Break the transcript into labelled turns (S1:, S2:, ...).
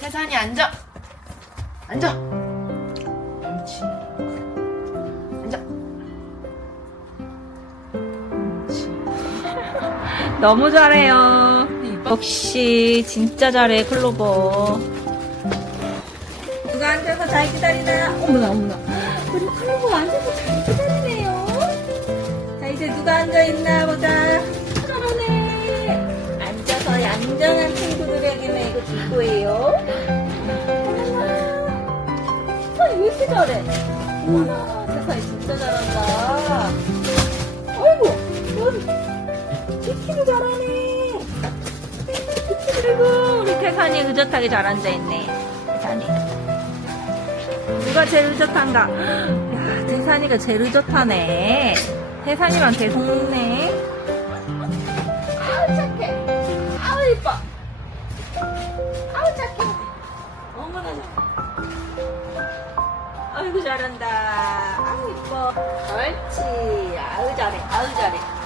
S1: 태산이 앉아. 앉아. 옳지. 앉아. 옳지.
S2: 너무 잘해요. 역시 진짜 잘해 클로버. 누가 앉아서 잘 기다리나? 어머나 어머나. 우리 클로버 앉아서 잘 기다리네요. 자 이제 누가 앉아 있나 보자. 이렇게 잘해? 어머나 세상에 진짜 잘한다. 아이고 넌 키키도 잘하네. 아이고, 우리 태산이 의젓하게 잘 앉아있네. 태산이. 누가 제일 의젓한가? 야, 태산이가 제일 의젓하네. 태산이랑 대성 먹네. 아우, 착해. 아우, 이뻐. 아우, 착해. 어머나, 아이고, 잘한다. 아우, 이뻐. 옳지. 아우, 잘해. 아우, 잘해.